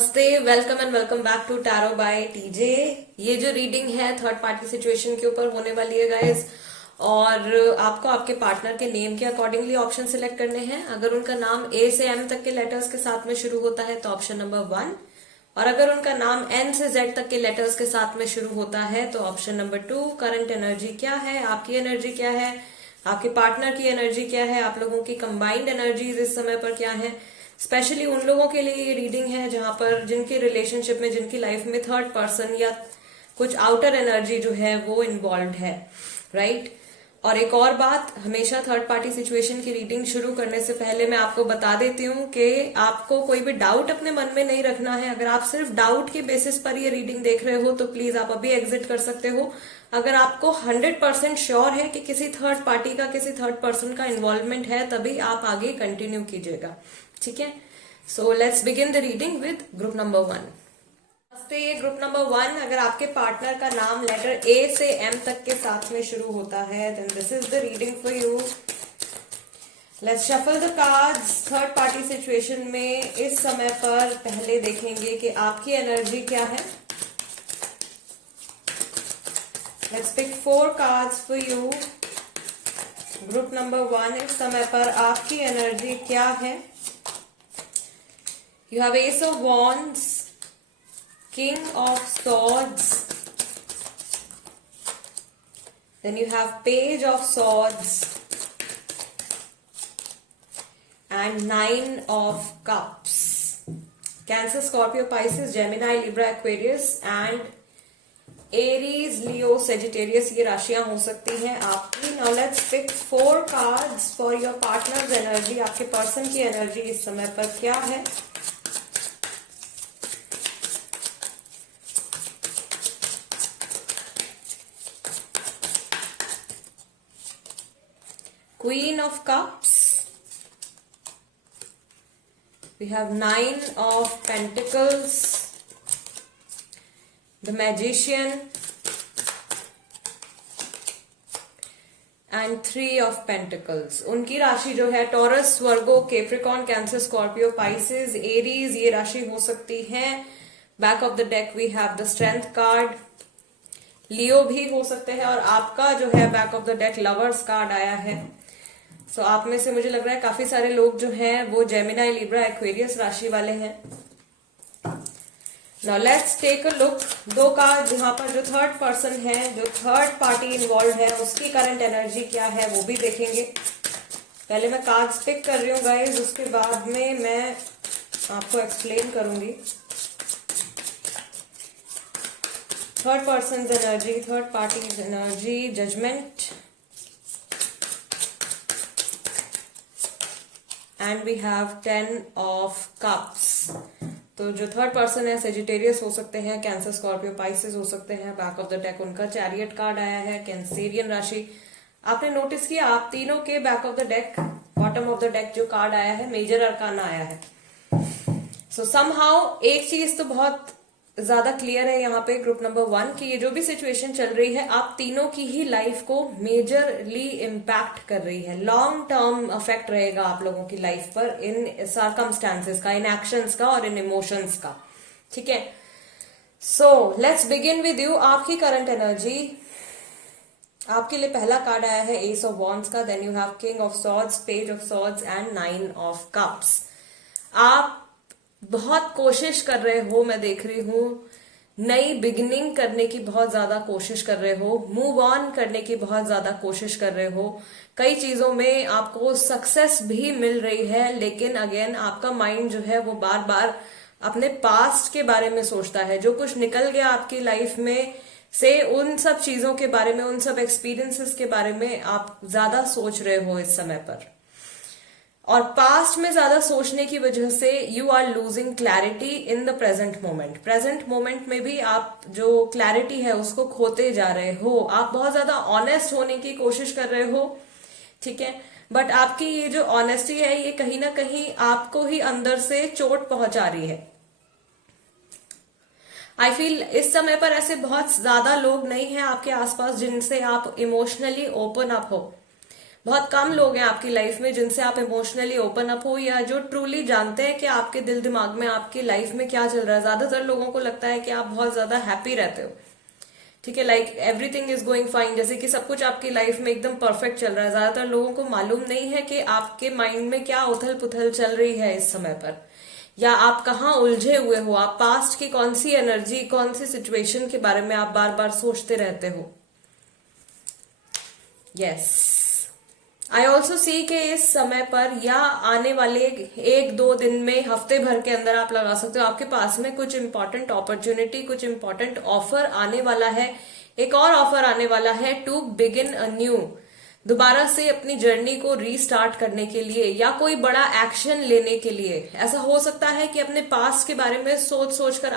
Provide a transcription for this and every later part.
नमस्ते, welcome and welcome back to tarot by TJ. ये जो रीडिंग है थर्ड पार्टी सिचुएशन के ऊपर होने वाली है गाइस, और आपको आपके पार्टनर के नेम के अकॉर्डिंगली ऑप्शन सिलेक्ट करने हैं। अगर उनका नाम ए से एम तक के लेटर्स के साथ में शुरू होता है तो ऑप्शन नंबर 1, और अगर उनका नाम एन से जेड तक के लेटर्स के साथ में शुरू होता है तो ऑप्शन नंबर 2। करंट एनर्जी क्या है, आपकी एनर्जी क्या है, आपके पार्टनर की एनर्जी क्या है, आप लोगों की कंबाइंड एनर्जीज इस समय पर क्या है। स्पेशली उन लोगों के लिए ये रीडिंग है जहां पर जिनके रिलेशनशिप में, जिनकी लाइफ में थर्ड पर्सन या कुछ आउटर एनर्जी जो है वो इन्वॉल्व है, राइट। और एक और बात, हमेशा थर्ड पार्टी सिचुएशन की रीडिंग शुरू करने से पहले मैं आपको बता देती हूँ कि आपको कोई भी डाउट अपने मन में नहीं रखना है। अगर आप सिर्फ डाउट के बेसिस पर ये रीडिंग देख रहे हो तो प्लीज आप अभी एग्जिट कर सकते हो। अगर आपको 100% श्योर है कि किसी थर्ड पार्टी का, किसी थर्ड पर्सन का इन्वॉल्वमेंट है, तभी आप आगे कंटिन्यू कीजिएगा, ठीक है। So let's begin the reading with group number 1। नमस्ते, ग्रुप नंबर 1। अगर आपके पार्टनर का नाम लेटर ए से एम तक के साथ में शुरू होता है then this is the reading for you. Let's shuffle the cards. Third party situation में इस समय पर पहले देखेंगे कि आपकी एनर्जी क्या है। Let's pick 4 cards for you. Group number 1, इस समय पर आपकी एनर्जी क्या है। You have Ace of Wands, King of Swords, then you have Page of Swords and 9 of Cups. Cancer, Scorpio, Pisces, Gemini, Libra, Aquarius and Aries, Leo, Sagittarius ये राशियां हो सकती हैं आपकी। Now let's pick 4 cards for your partner's energy। आपके person की energy इस समय पर क्या है। Queen of Cups, we have 9 of Pentacles, the Magician and 3 of Pentacles। उनकी राशि जो है Taurus, Virgo, Capricorn, Cancer, Scorpio, Pisces, Aries ये राशि हो सकती है। Back of the deck we have the strength card. Leo भी हो सकते हैं, और आपका जो है back of the deck lovers card आया है। सो आप में से मुझे लग रहा है काफी सारे लोग जो हैं वो जेमिनाई, लिब्रा, एक्वेरियस राशि वाले हैं। Now let's take a look. 2 card जहां पर जो थर्ड पर्सन है, जो थर्ड पार्टी इन्वॉल्व है, उसकी करंट एनर्जी क्या है वो भी देखेंगे। पहले मैं कार्ड्स पिक कर रही हूँ गाइज, उसके बाद में मैं आपको एक्सप्लेन करूंगी। Third person energy, third party energy, judgement and we have 10 of cups. तो जो थर्ड पर्सन है सेजिटेरियस हो सकते हैं, कैंसर, स्कॉर्पियो, पाइसेस हो सकते हैं। बैक ऑफ द डेक उनका चैरियट कार्ड आया है, कैंसेरियन राशि। आपने नोटिस किया आप तीनों के back of the deck, bottom of the deck जो कार्ड आया है मेजर अरकाना आया है। सो समहाउ एक चीज तो बहुत ज्यादा क्लियर है यहाँ पे ग्रुप नंबर 1 की ये जो भी सिचुएशन चल रही है आप तीनों की ही लाइफ को मेजरली इम्पैक्ट कर रही है। लॉन्ग टर्म अफेक्ट रहेगा आप लोगों की लाइफ पर, इन सर्कमस्टांसेस का, इन एक्शंस का और इन इमोशंस का, ठीक है। So let's begin with you. आपकी करंट एनर्जी, आपके लिए पहला कार्ड आया है एस ऑफ वॉन्ड्स का, then you have king of swords, page of swords and 9 of cups. आप बहुत कोशिश कर रहे हो, मैं देख रही हूं, नई बिगिनिंग करने की बहुत ज्यादा कोशिश कर रहे हो, मूव ऑन करने की बहुत ज्यादा कोशिश कर रहे हो। कई चीजों में आपको सक्सेस भी मिल रही है, लेकिन अगेन आपका माइंड जो है वो बार बार अपने पास्ट के बारे में सोचता है। जो कुछ निकल गया आपकी लाइफ में से, उन सब चीजों के बारे में, उन सब एक्सपीरियंसेस के बारे में आप ज्यादा सोच रहे हो इस समय पर, और पास्ट में ज्यादा सोचने की वजह से you are losing clarity in the present moment. Present moment में भी आप जो क्लैरिटी है उसको खोते जा रहे हो। आप बहुत ज्यादा ऑनेस्ट होने की कोशिश कर रहे हो, ठीक है, बट आपकी ये जो ऑनेस्टी है ये कहीं ना कहीं आपको ही अंदर से चोट पहुंचा रही है। आई फील इस समय पर ऐसे बहुत ज्यादा लोग नहीं हैं आपके आसपास जिनसे आप इमोशनली ओपन अप हो, बहुत कम लोग हैं आपकी लाइफ में जिनसे आप इमोशनली ओपन अप हो, या जो ट्रूली जानते हैं कि आपके दिल दिमाग में आपकी लाइफ में क्या चल रहा है। ज्यादातर लोगों को लगता है कि आप बहुत ज्यादा हैप्पी रहते हो, ठीक है, like everything is going fine, जैसे कि सब कुछ आपकी लाइफ में एकदम परफेक्ट चल रहा है। ज्यादातर लोगों को मालूम नहीं है कि आपके माइंड में क्या उथल पुथल चल रही है इस समय पर, या आप कहाँ उलझे हुए हो, आप पास्ट की कौन सी एनर्जी, कौन सी सिचुएशन के बारे में आप बार बार सोचते रहते हो। यस, आई ऑल्सो सी के इस समय पर या आने वाले 1-2 दिन में, हफ्ते भर के अंदर आप लगा सकते हो, आपके पास में कुछ इंपॉर्टेंट अपॉर्चुनिटी, कुछ इंपॉर्टेंट ऑफर आने वाला है। एक और ऑफर आने वाला है टू बिगिन अ न्यू, दोबारा से अपनी जर्नी को रीस्टार्ट करने के लिए, या कोई बड़ा एक्शन लेने के लिए। ऐसा हो सकता है कि अपने पास्ट के बारे में सोच सोचकर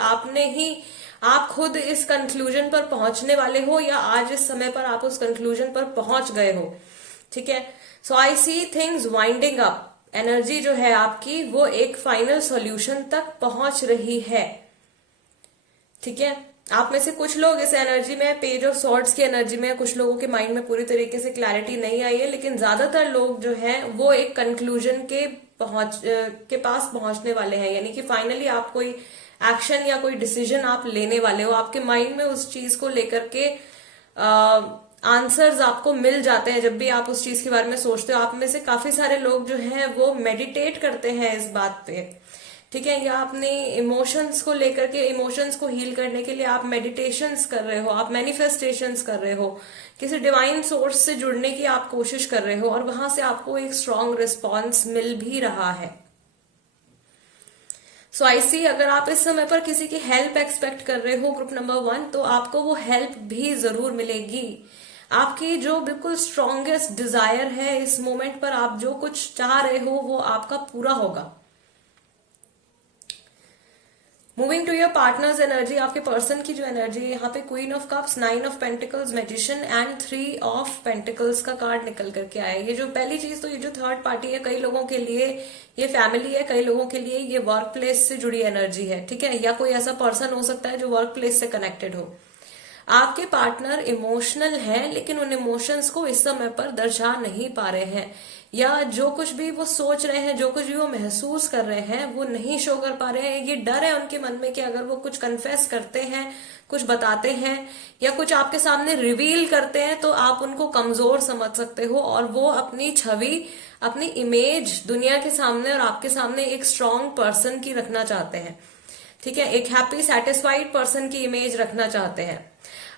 आप खुद इस कंक्लूजन पर पहुंचने वाले हो, या आज इस समय पर आप उस कंक्लूजन पर पहुंच गए हो, ठीक है। So I see things winding up, energy जो है आपकी वो एक फाइनल सॉल्यूशन तक पहुंच रही है, ठीक है। आप में से कुछ लोग इस एनर्जी में, पेज ऑफ सॉर्ड्स की एनर्जी में, कुछ लोगों के माइंड में पूरी तरीके से क्लैरिटी नहीं आई है, लेकिन ज्यादातर लोग जो हैं वो एक कंक्लूजन के पास पहुंचने वाले हैं, यानी कि फाइनली आप कोई एक्शन या कोई डिसीजन आप लेने वाले हो। आपके माइंड में उस चीज को लेकर के आंसर्स आपको मिल जाते हैं जब भी आप उस चीज के बारे में सोचते हो। आप में से काफी सारे लोग जो हैं वो मेडिटेट करते हैं इस बात पे, ठीक है, या अपने इमोशंस को लेकर के, इमोशंस को हील करने के लिए आप मेडिटेशंस कर रहे हो, आप मैनिफेस्टेशंस कर रहे हो, किसी डिवाइन सोर्स से जुड़ने की आप कोशिश कर रहे हो, और वहां से आपको एक स्ट्रांग रिस्पॉन्स मिल भी रहा है। सो आई सी, अगर आप इस समय पर किसी की हेल्प एक्सपेक्ट कर रहे हो ग्रुप नंबर 1, तो आपको वो हेल्प भी जरूर मिलेगी। आपकी जो बिल्कुल स्ट्रॉन्गेस्ट डिजायर है इस मोमेंट पर, आप जो कुछ चाह रहे हो वो आपका पूरा होगा। Moving to your partner's energy, आपके पर्सन की जो एनर्जी है, यहाँ पे queen of cups, 9 of pentacles, magician and 3 of pentacles का कार्ड निकल करके आया है। ये जो पहली चीज, तो ये जो थर्ड पार्टी है, कई लोगों के लिए ये फैमिली है, कई लोगों के लिए ये वर्क प्लेस से जुड़ी एनर्जी है, ठीक है, या कोई ऐसा पर्सन हो सकता है जो वर्क प्लेस से कनेक्टेड हो। आपके पार्टनर इमोशनल हैं, लेकिन उन इमोशंस को इस समय पर दर्शा नहीं पा रहे हैं, या जो कुछ भी वो सोच रहे हैं, जो कुछ भी वो महसूस कर रहे हैं, वो नहीं शो कर पा रहे हैं। ये डर है उनके मन में कि अगर वो कुछ कन्फेस करते हैं, कुछ बताते हैं, या कुछ आपके सामने रिवील करते हैं, तो आप उनको कमजोर समझ सकते हो, और वो अपनी छवि, अपनी इमेज दुनिया के सामने और आपके सामने एक स्ट्रांग पर्सन की रखना चाहते हैं, ठीक है, एक हैप्पी सेटिस्फाइड पर्सन की इमेज रखना चाहते हैं।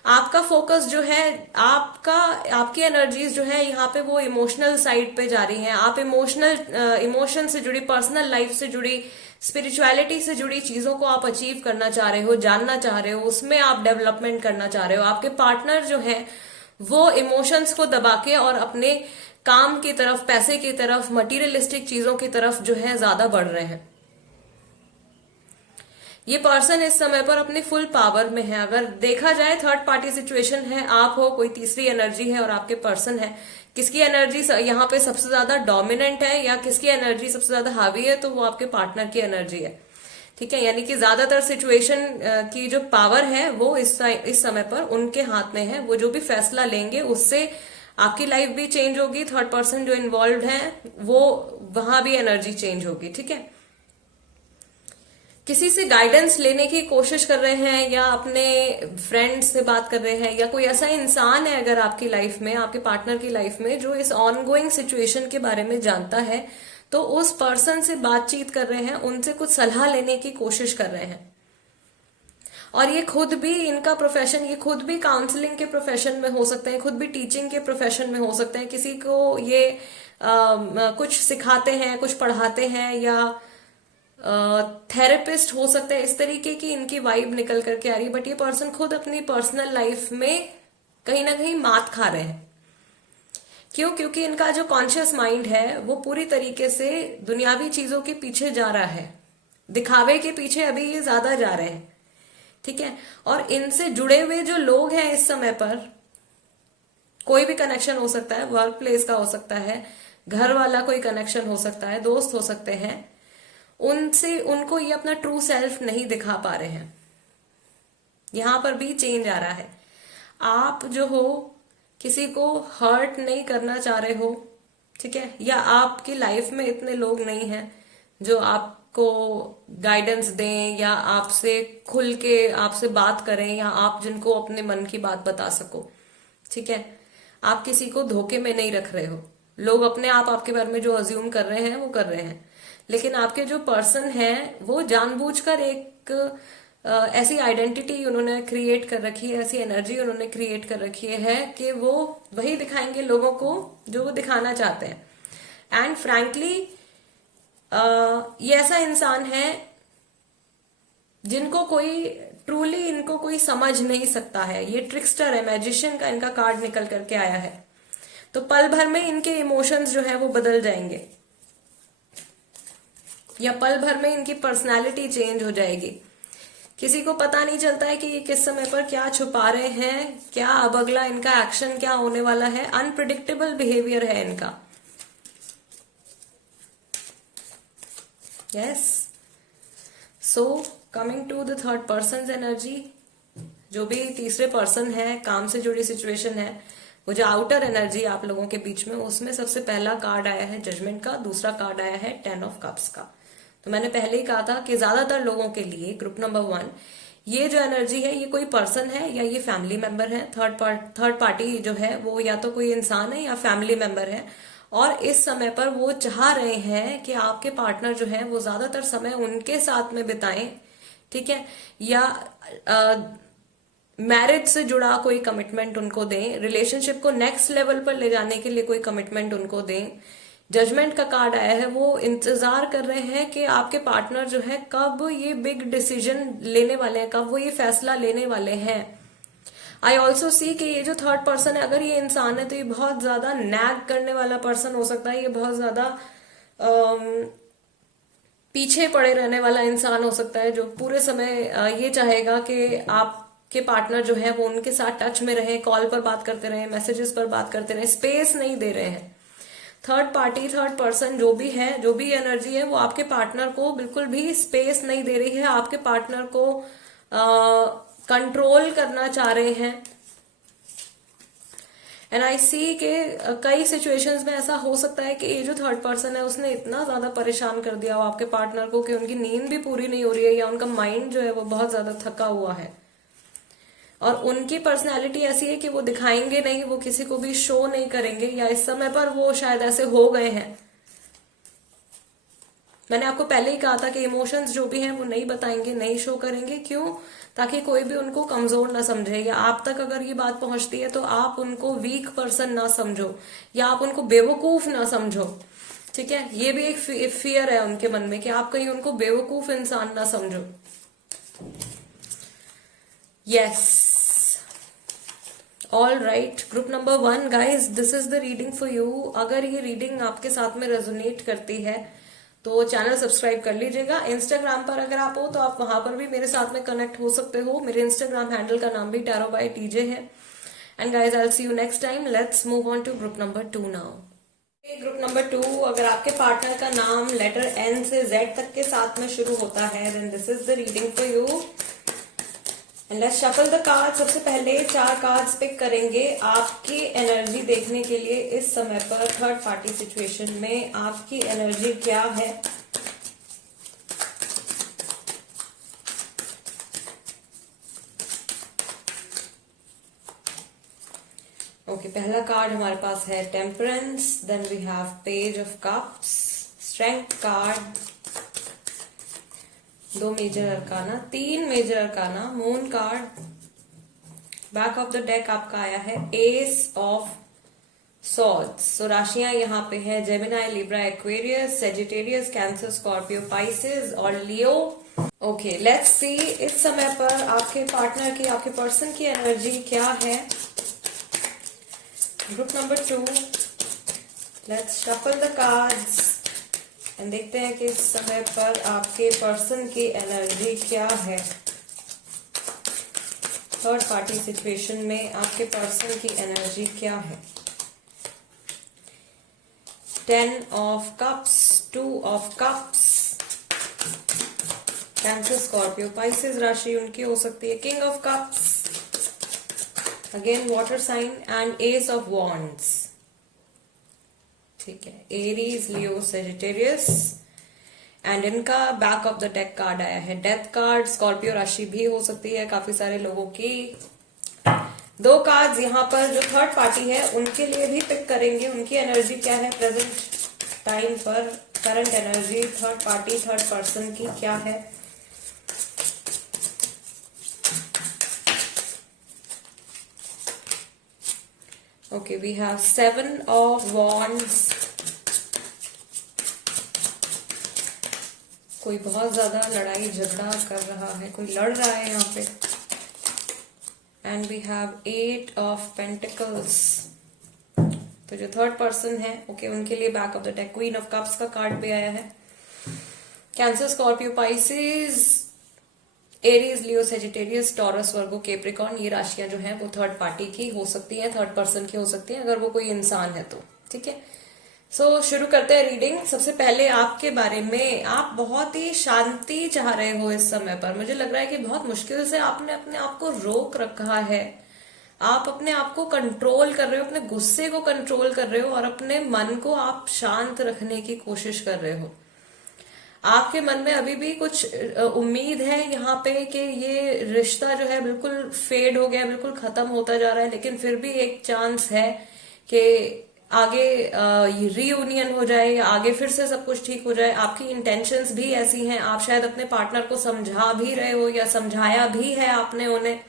आपका फोकस जो है, आपकी एनर्जीज जो है यहाँ पे वो इमोशनल साइड पे जा रही हैं। आप इमोशन से जुड़ी, पर्सनल लाइफ से जुड़ी, स्पिरिचुअलिटी से जुड़ी चीजों को आप अचीव करना चाह रहे हो, जानना चाह रहे हो, उसमें आप डेवलपमेंट करना चाह रहे हो। आपके पार्टनर जो है वो इमोशंस को दबा के और अपने काम की तरफ, पैसे की तरफ, मटीरियलिस्टिक चीजों की तरफ जो है ज्यादा बढ़ रहे हैं। ये पर्सन इस समय पर अपनी फुल पावर में है। अगर देखा जाए, थर्ड पार्टी सिचुएशन है, आप हो, कोई तीसरी एनर्जी है और आपके पर्सन है। किसकी एनर्जी यहाँ पे सबसे ज्यादा डोमिनेंट है या किसकी एनर्जी सबसे ज्यादा हावी है, तो वो आपके पार्टनर की एनर्जी है, ठीक है। यानी कि ज्यादातर सिचुएशन की जो पावर है वो इस समय पर उनके हाथ में है। वो जो भी फैसला लेंगे उससे आपकी लाइफ भी चेंज होगी। थर्ड पर्सन जो इन्वॉल्व है वो, वहां भी एनर्जी चेंज होगी, ठीक है। किसी से गाइडेंस लेने की कोशिश कर रहे हैं, या अपने फ्रेंड से बात कर रहे हैं, या कोई ऐसा इंसान है अगर आपकी लाइफ में, आपके पार्टनर की लाइफ में, जो इस ऑनगोइंग सिचुएशन के बारे में जानता है, तो उस पर्सन से बातचीत कर रहे हैं, उनसे कुछ सलाह लेने की कोशिश कर रहे हैं। और ये खुद भी, इनका प्रोफेशन, ये खुद भी काउंसलिंग के प्रोफेशन में हो सकते हैं, खुद भी टीचिंग के प्रोफेशन में हो सकते हैं। किसी को ये कुछ सिखाते हैं, कुछ पढ़ाते हैं, या थेरेपिस्ट हो सकते हैं। इस तरीके की इनकी वाइब निकल करके आ रही है। बट ये पर्सन खुद अपनी पर्सनल लाइफ में कहीं ना कहीं मात खा रहे हैं। क्यों? क्योंकि इनका जो कॉन्शियस माइंड है वो पूरी तरीके से दुनियावी चीजों के पीछे जा रहा है, दिखावे के पीछे अभी ये ज्यादा जा रहे हैं, ठीक है। और इनसे जुड़े हुए जो लोग हैं इस समय पर, कोई भी कनेक्शन हो सकता है, वर्क प्लेस का हो सकता है, घर वाला कोई कनेक्शन हो सकता है, दोस्त हो सकते हैं, उनसे उनको ये अपना ट्रू सेल्फ नहीं दिखा पा रहे हैं। यहां पर भी चेंज आ रहा है। आप जो हो, किसी को हर्ट नहीं करना चाह रहे हो, ठीक है, या आपकी लाइफ में इतने लोग नहीं हैं जो आपको गाइडेंस दें या आपसे खुल के आपसे बात करें या आप जिनको अपने मन की बात बता सको। ठीक है, आप किसी को धोखे में नहीं रख रहे हो। लोग अपने आप आपके बारे में जो अज्यूम कर रहे हैं वो कर रहे हैं, लेकिन आपके जो पर्सन है वो जानबूझकर एक ऐसी आइडेंटिटी उन्होंने क्रिएट कर रखी है, ऐसी एनर्जी उन्होंने क्रिएट कर रखी है कि वो वही दिखाएंगे लोगों को जो वो दिखाना चाहते हैं। एंड फ्रैंकली ये ऐसा इंसान है जिनको कोई ट्रूली इनको कोई समझ नहीं सकता है। ये ट्रिक्स्टर है, मैजिशियन का इनका कार्ड निकल करके आया है। तो पल भर में इनके इमोशंस जो है वो बदल जाएंगे या पल भर में इनकी पर्सनालिटी चेंज हो जाएगी। किसी को पता नहीं चलता है कि ये किस समय पर क्या छुपा रहे हैं, क्या अब अगला इनका एक्शन क्या होने वाला है। अनप्रिडिक्टेबल बिहेवियर है इनका। Yes, so coming to the third person energy, जो भी तीसरे पर्सन है, काम से जुड़ी सिचुएशन है, वो जो आउटर एनर्जी आप लोगों के बीच में, उसमें सबसे पहला कार्ड आया है जजमेंट का, दूसरा कार्ड आया है 10 ऑफ कप्स का। तो मैंने पहले ही कहा था कि ज्यादातर लोगों के लिए ग्रुप नंबर 1 ये जो एनर्जी है ये कोई पर्सन है या ये फैमिली मेंबर है। थर्ड पार्टी जो है वो या तो कोई इंसान है या फैमिली मेंबर है, और इस समय पर वो चाह रहे हैं कि आपके पार्टनर जो है वो ज्यादातर समय उनके साथ में बिताएं। ठीक है, या मैरिज से जुड़ा कोई कमिटमेंट उनको दें, रिलेशनशिप को नेक्स्ट लेवल पर ले जाने के लिए कोई कमिटमेंट उनको दें। जजमेंट का कार्ड आया है, वो इंतजार कर रहे हैं कि आपके पार्टनर जो है कब ये बिग डिसीजन लेने वाले हैं, कब वो ये फैसला लेने वाले हैं। आई ऑल्सो सी कि ये जो थर्ड पर्सन है, अगर ये इंसान है तो ये बहुत ज्यादा नैग करने वाला पर्सन हो सकता है। ये बहुत ज्यादा पीछे पड़े रहने वाला इंसान हो सकता है, जो पूरे समय ये चाहेगा कि आपके पार्टनर जो है वो उनके साथ टच में रहे, कॉल पर बात करते रहे, मैसेजेस पर बात करते रहे, स्पेस नहीं दे रहे हैं। थर्ड पार्टी, थर्ड पर्सन जो भी है, जो भी एनर्जी है, वो आपके पार्टनर को बिल्कुल भी स्पेस नहीं दे रही है, आपके पार्टनर को कंट्रोल करना चाह रहे हैं। एंड आई सी के कई सिचुएशंस में ऐसा हो सकता है कि ये जो थर्ड पर्सन है उसने इतना ज्यादा परेशान कर दिया हो आपके पार्टनर को कि उनकी नींद भी पूरी नहीं हो रही है, या उनका माइंड जो है वो बहुत ज्यादा थका हुआ है। और उनकी पर्सनैलिटी ऐसी है कि वो दिखाएंगे नहीं, वो किसी को भी शो नहीं करेंगे, या इस समय पर वो शायद ऐसे हो गए हैं। मैंने आपको पहले ही कहा था कि इमोशंस जो भी हैं वो नहीं बताएंगे, नहीं शो करेंगे। क्यों? ताकि कोई भी उनको कमजोर ना समझे, या आप तक अगर ये बात पहुंचती है तो आप उनको वीक पर्सन ना समझो, या आप उनको बेवकूफ ना समझो। ठीक है, ये भी एक फियर है उनके मन में कि आप कहीं उनको बेवकूफ इंसान ना समझो। Yes, all right, group number 1 guys, this is the reading for you. अगर ये रीडिंग आपके साथ में रेजोनेट करती है तो चैनल सब्सक्राइब कर लीजिएगा। इंस्टाग्राम पर अगर आप हो तो आप वहां पर भी मेरे साथ में कनेक्ट हो सकते हो। मेरे इंस्टाग्राम हैंडल का नाम भी टैरो बाय टीजे है। And guys, I will see you next time. Let's move on to group number 2 now. Group number 2, अगर आपके पार्टनर का नाम लेटर एन से जेड तक के साथ में शुरू होता है, then this is the reading for you. And let's shuffle the card. सबसे पहले 4 कार्ड्स पिक करेंगे आपकी एनर्जी देखने के लिए। इस समय पर थर्ड पार्टी सिचुएशन में आपकी एनर्जी क्या है। ओके, पहला कार्ड हमारे पास है temperance, then we have page of cups, strength card, 2 major arcana, 3 major arcana, moon card. Back of the deck आपका आया है एस ऑफ सॉर्ड्स। सो राशियां यहाँ पे है Gemini, Libra, Aquarius, Sagittarius, cancer, Scorpio, Pisces और लियो। ओके, लेट्स सी इस समय पर आपके पार्टनर की, आपके पर्सन की एनर्जी क्या है। Group number 2, let's shuffle the cards and देखते हैं कि इस समय पर आपके पर्सन की एनर्जी क्या है। थर्ड पार्टी सिचुएशन में आपके पर्सन की एनर्जी क्या है। 10 of cups, 2 of cups, Cancer, Scorpio, Pisces राशि उनकी हो सकती है। King of cups, again water sign, and ace of wands. ठीक है, एरीज, लियो, सेजिटेरियस। एंड इनका back of the deck card आया है डेथ कार्ड। स्कॉर्पियो राशि भी हो सकती है काफी सारे लोगों की। दो कार्ड्स यहाँ पर जो थर्ड पार्टी है उनके लिए भी पिक करेंगे, उनकी एनर्जी क्या है प्रेजेंट टाइम पर, current energy third party, third person की क्या है। Okay, we have 7 of wands. कोई बहुत ज्यादा लड़ाई झगड़ा कर रहा है, कोई लड़ रहा है यहाँ पे। And we have 8 of pentacles. तो जो थर्ड पर्सन है ओके उनके लिए back of the deck queen of cups का कार्ड भी आया है। Cancer, Scorpio, Pisces, Aries, Leo, Sagittarius, Taurus, Virgo, Capricorn, ये राशियां जो हैं वो थर्ड पार्टी की हो सकती हैं, थर्ड पर्सन की हो सकती हैं अगर वो कोई इंसान है तो। ठीक है, सो शुरू करते हैं रीडिंग। सबसे पहले आपके बारे में, आप बहुत ही शांति चाह रहे हो इस समय पर। मुझे लग रहा है कि बहुत मुश्किल से आपने अपने आप को रोक रखा है। आप अपने आप को कंट्रोल कर रहे हो, अपने गुस्से को कंट्रोल कर रहे हो और अपने मन को आप शांत रखने की कोशिश कर रहे हो। आपके मन में अभी भी कुछ उम्मीद है यहाँ पे कि ये रिश्ता जो है बिल्कुल फेड हो गया, बिल्कुल खत्म होता जा रहा है, लेकिन फिर भी एक चांस है कि आगे ये रीयूनियन हो जाए या आगे फिर से सब कुछ ठीक हो जाए। आपकी इंटेंशंस भी ऐसी हैं, आप शायद अपने पार्टनर को समझा भी रहे हो या समझाया भी है आपने उन्हें,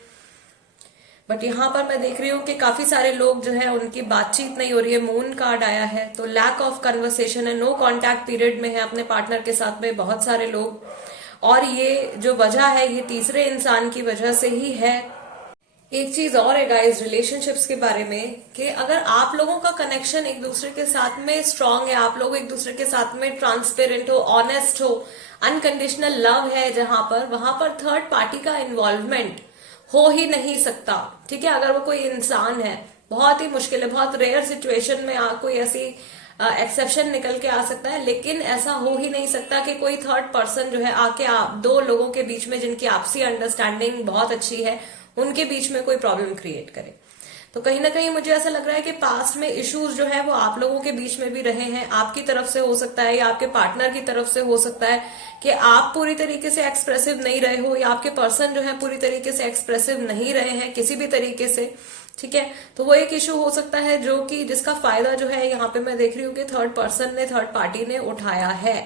बट यहाँ पर मैं देख रही हूँ कि काफी सारे लोग जो है उनकी बातचीत नहीं हो रही है। मून कार्ड आया है तो लैक ऑफ कन्वर्सेशन है, नो कॉन्टैक्ट पीरियड में है अपने पार्टनर के साथ में बहुत सारे लोग। और ये जो वजह है ये तीसरे इंसान की वजह से ही है। एक चीज और है गाइस रिलेशनशिप्स के बारे में कि अगर आप लोगों का कनेक्शन एक दूसरे के साथ में स्ट्रांग है, आप लोग एक दूसरे के साथ में ट्रांसपेरेंट हो, ऑनेस्ट हो, अनकंडीशनल लव है जहां पर, वहां पर थर्ड पार्टी का इन्वॉल्वमेंट हो ही नहीं सकता। ठीक है, अगर वो कोई इंसान है, बहुत ही मुश्किल है, बहुत रेयर सिचुएशन में कोई ऐसी एक्सेप्शन निकल के आ सकता है, लेकिन ऐसा हो ही नहीं सकता कि कोई थर्ड पर्सन जो है आके आप दो लोगों के बीच में जिनकी आपसी अंडरस्टैंडिंग बहुत अच्छी है उनके बीच में कोई प्रॉब्लम क्रिएट करे। तो कहीं ना कहीं मुझे ऐसा लग रहा है कि पास्ट में इश्यूज जो है वो आप लोगों के बीच में भी रहे हैं। आपकी तरफ से हो सकता है या आपके पार्टनर की तरफ से हो सकता है कि आप पूरी तरीके से एक्सप्रेसिव नहीं रहे हो या आपके पर्सन जो है पूरी तरीके से एक्सप्रेसिव नहीं रहे हैं किसी भी तरीके से। ठीक है, तो वो एक इशू हो सकता है जो कि जिसका फायदा जो है यहाँ पे मैं देख रही हूँ कि थर्ड पर्सन ने, थर्ड पार्टी ने उठाया है।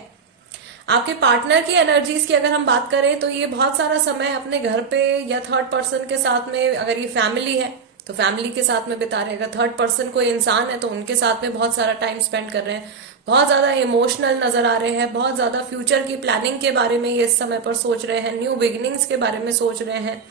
आपके पार्टनर की एनर्जीज की अगर हम बात करें तो ये बहुत सारा समय अपने घर पे या थर्ड पर्सन के साथ में, अगर ये फैमिली है तो फैमिली के साथ में बिता रहे, अगर थर्ड पर्सन कोई इंसान है तो उनके साथ में बहुत सारा टाइम स्पेंड कर रहे हैं, बहुत ज्यादा इमोशनल नजर आ रहे हैं, बहुत ज्यादा फ्यूचर की प्लानिंग के बारे में ये इस समय पर सोच रहे हैं, न्यू बिगिनिंग्स के बारे में सोच रहे हैं।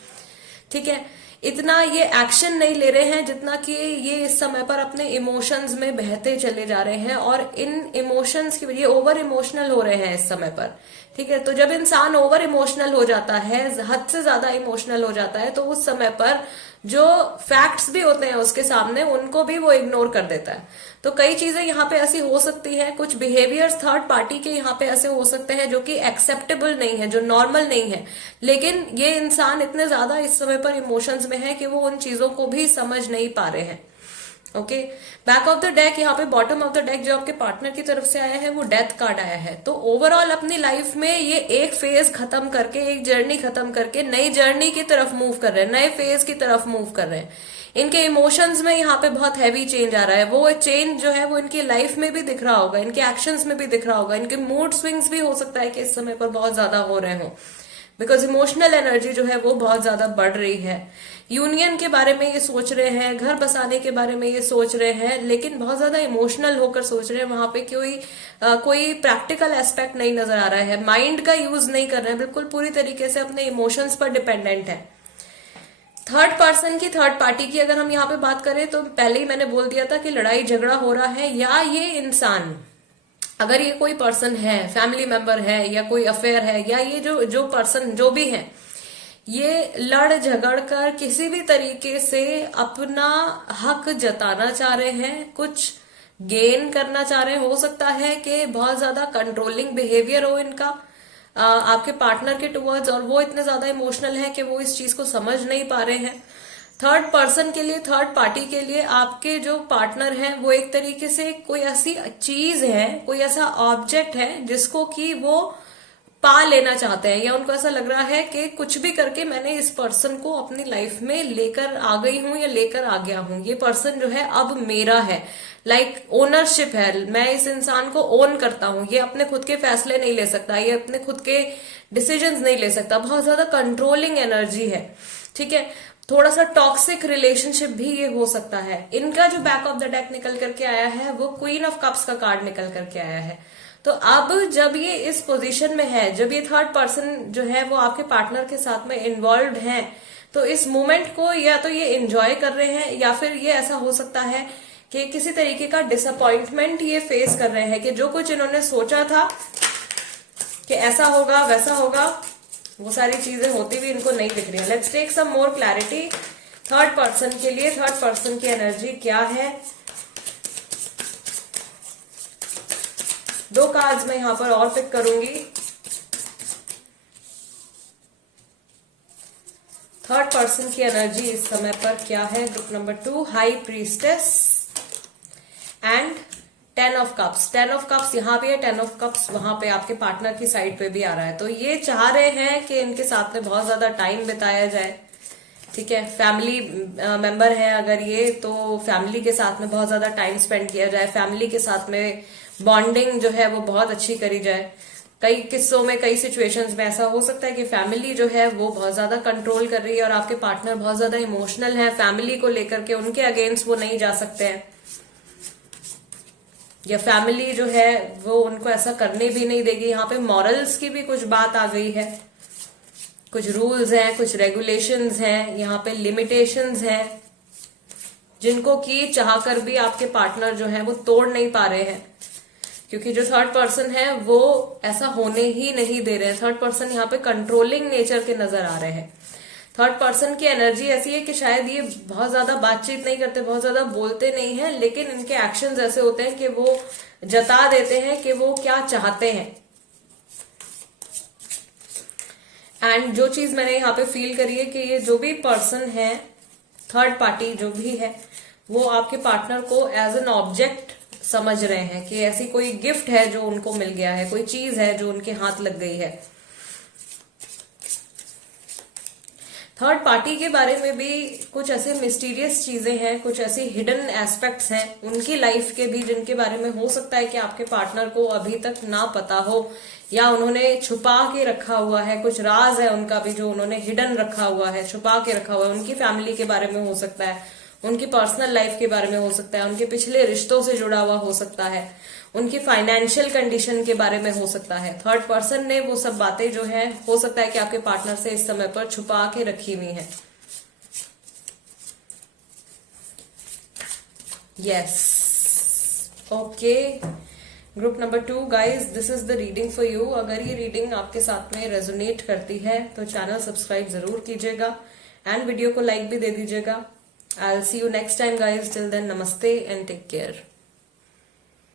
ठीक है, इतना ये एक्शन नहीं ले रहे हैं जितना कि ये इस समय पर अपने इमोशंस में बहते चले जा रहे हैं और इन इमोशंस की वजह ओवर इमोशनल हो रहे हैं इस समय पर। ठीक है, तो जब इंसान ओवर इमोशनल हो जाता है, हद से ज्यादा इमोशनल हो जाता है, तो उस समय पर जो फैक्ट्स भी होते हैं उसके सामने उनको भी वो इग्नोर कर देता है। तो कई चीजें यहाँ पे ऐसी हो सकती है, कुछ बिहेवियर्स थर्ड पार्टी के यहाँ पे ऐसे हो सकते हैं जो कि एक्सेप्टेबल नहीं है, जो नॉर्मल नहीं है, लेकिन ये इंसान इतने ज्यादा इस समय पर इमोशंस में है कि वो उन चीजों को भी समझ नहीं पा रहे हैं। Okay, back of the deck यहाँ पे बॉटम ऑफ द डेक जो आपके पार्टनर की तरफ से आया है वो डेथ कार्ड आया है। तो ओवरऑल अपनी लाइफ में ये एक फेज खत्म करके, एक जर्नी खत्म करके नई जर्नी की तरफ मूव कर रहे हैं, नए फेज की तरफ मूव कर रहे हैं। इनके इमोशंस में यहाँ पे बहुत हैवी चेंज आ रहा है, वो चेंज जो है वो इनकी लाइफ में भी दिख रहा होगा, इनके एक्शंस में भी दिख रहा होगा, इनके मूड स्विंग्स भी हो सकता है कि इस समय पर बहुत ज्यादा हो रहे हो, बिकॉज इमोशनल एनर्जी जो है वो बहुत ज्यादा बढ़ रही है। यूनियन के बारे में ये सोच रहे हैं, घर बसाने के बारे में ये सोच रहे हैं, लेकिन बहुत ज्यादा इमोशनल होकर सोच रहे हैं। वहां पे कोई प्रैक्टिकल एस्पेक्ट नहीं नजर आ रहा है, माइंड का यूज नहीं कर रहे हैं, बिल्कुल पूरी तरीके से अपने इमोशंस पर डिपेंडेंट है। थर्ड पर्सन की, थर्ड पार्टी की अगर हम यहाँ पे बात करें तो पहले ही मैंने बोल दिया था कि लड़ाई झगड़ा हो रहा है, या ये इंसान, अगर ये कोई पर्सन है, फैमिली मेंबर है या कोई अफेयर है, या ये जो पर्सन जो भी है, ये लड़ झगड़ कर किसी भी तरीके से अपना हक जताना चाह रहे हैं, कुछ गेन करना चाह रहे हैं। हो सकता है कि बहुत ज्यादा कंट्रोलिंग बिहेवियर हो इनका आपके पार्टनर के टुवर्ड्स, और वो इतने ज्यादा इमोशनल है कि वो इस चीज को समझ नहीं पा रहे हैं। थर्ड पर्सन के लिए, थर्ड पार्टी के लिए आपके जो पार्टनर हैं वो एक तरीके से कोई ऐसी चीज है, कोई ऐसा ऑब्जेक्ट है जिसको कि वो पा लेना चाहते हैं, या उनको ऐसा लग रहा है कि कुछ भी करके मैंने इस पर्सन को अपनी लाइफ में लेकर आ गई हूं या लेकर आ गया हूं, ये पर्सन जो है अब मेरा है, लाइक ओनरशिप है, मैं इस इंसान को ओन करता हूं, ये अपने खुद के फैसले नहीं ले सकता, ये अपने खुद के डिसीजंस नहीं ले सकता, बहुत ज्यादा कंट्रोलिंग एनर्जी है, ठीक है। थोड़ा सा टॉक्सिक रिलेशनशिप भी ये हो सकता है। इनका जो बैक ऑफ द डेक निकल करके आया है वो क्वीन ऑफ कप्स का कार्ड निकल करके आया है। तो अब जब ये इस पोजीशन में है, जब ये थर्ड पर्सन जो है वो आपके पार्टनर के साथ में इन्वॉल्व है, तो इस मोमेंट को या तो ये एंजॉय कर रहे हैं, या फिर ये ऐसा हो सकता है कि किसी तरीके का डिसअपॉइंटमेंट ये फेस कर रहे हैं, कि जो कुछ इन्होंने सोचा था कि ऐसा होगा वैसा होगा, वो सारी चीजें होती भी इनको नहीं दिख रही है। Let's take some more clarity third person के लिए। थर्ड पर्सन की एनर्जी क्या है? 2 कार्ड्स मैं यहां पर और पिक करूंगी। थर्ड पर्सन की एनर्जी इस समय पर क्या है? Group number 2, high priestess and 10 of cups. 10 of cups यहाँ पे है, 10 ऑफ कप्स वहां पे आपके पार्टनर की साइड पे भी आ रहा है। तो ये चाह रहे हैं कि इनके साथ में बहुत ज्यादा टाइम बिताया जाए, ठीक है। फैमिली मेंबर है अगर ये, तो फैमिली के साथ में बहुत ज्यादा टाइम स्पेंड किया जाए, फैमिली के साथ में बॉन्डिंग जो है वो बहुत अच्छी करी जाए। कई किस्सों में, कई सिचुएशंस में ऐसा हो सकता है कि फैमिली जो है वो बहुत ज्यादा कंट्रोल कर रही है और आपके पार्टनर बहुत ज्यादा इमोशनल है फैमिली को लेकर के, उनके अगेंस्ट वो नहीं जा सकते हैं, या फैमिली जो है वो उनको ऐसा करने भी नहीं देगी। यहाँ पे मॉरल्स की भी कुछ बात आ गई है, कुछ रूल्स हैं, कुछ रेगुलेशंस हैं, यहाँ पे लिमिटेशंस हैं, जिनको कि चाहकर भी आपके पार्टनर जो है वो तोड़ नहीं पा रहे हैं, क्योंकि जो थर्ड पर्सन है वो ऐसा होने ही नहीं दे रहे हैं। थर्ड पर्सन यहाँ पे कंट्रोलिंग नेचर के नजर आ रहे हैं। थर्ड पर्सन की एनर्जी ऐसी है कि शायद ये बहुत ज्यादा बातचीत नहीं करते, बहुत ज्यादा बोलते नहीं है, लेकिन इनके एक्शंस ऐसे होते हैं कि वो जता देते हैं कि वो क्या चाहते हैं। एंड जो चीज मैंने यहाँ पे फील करी है कि ये जो भी पर्सन है, थर्ड पार्टी जो भी है, वो आपके पार्टनर को एज एन ऑब्जेक्ट समझ रहे हैं, कि ऐसी कोई गिफ्ट है जो उनको मिल गया है, कोई चीज है जो उनके हाथ लग गई है। थर्ड पार्टी के बारे में भी कुछ ऐसे मिस्टीरियस चीजें हैं, कुछ ऐसे हिडन एस्पेक्ट्स हैं उनकी लाइफ के भी, जिनके बारे में हो सकता है कि आपके पार्टनर को अभी तक ना पता हो, या उन्होंने छुपा के रखा हुआ है। कुछ राज है उनका भी जो उन्होंने हिडन रखा हुआ है, छुपा के रखा हुआ है। उनकी फैमिली के बारे में हो सकता है, उनकी पर्सनल लाइफ के बारे में हो सकता है, उनके पिछले रिश्तों से जुड़ा हुआ हो सकता है, उनकी फाइनेंशियल कंडीशन के बारे में हो सकता है। थर्ड पर्सन ने वो सब बातें जो है हो सकता है कि आपके पार्टनर से इस समय पर छुपा के रखी हुई है। Yes, okay. Group number 2 guys, this is the reading for you. अगर ये रीडिंग आपके साथ में रेजोनेट करती है तो चैनल सब्सक्राइब जरूर कीजिएगा एंड वीडियो को लाइक भी दे दीजिएगा। I'll see you next time guys. Till then, namaste and take care.